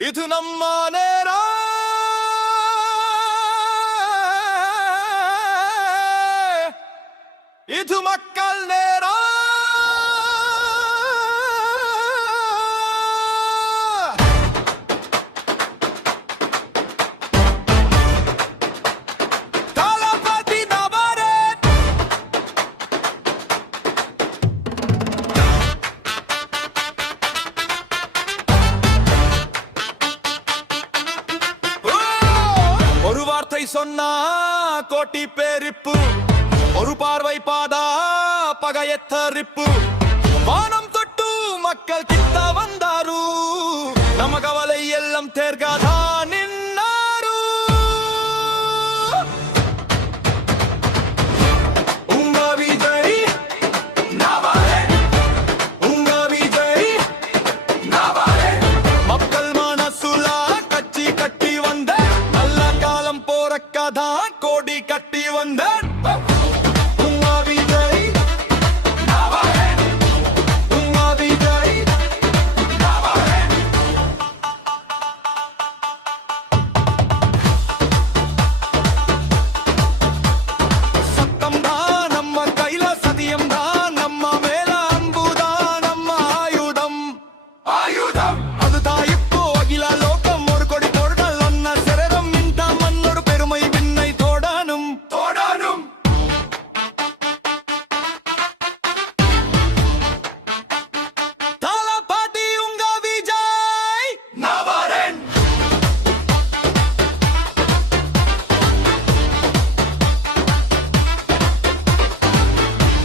ಇದು ನಮ್ಮ ನೇರ, ಇದು ಮಕ್ಕಳ ನೇರ. சொன்னா கோட்டி பேரிப்பு, ஒரு பார்வை பாதா பகையத்தரிப்பு. வானம் தொட்டு மக்கள் கிட்ட வந்தாரு, நம்ம கவலை எல்லாம் தேர்காதா நின்னாரு. உங்க விஜய் நாவாரே, உங்க விஜய் நாவாரே. மக்கள் மனசுல கட்சி கட்டி வந்த நல்ல காலம் போறக்கதான் கோடி கட்டி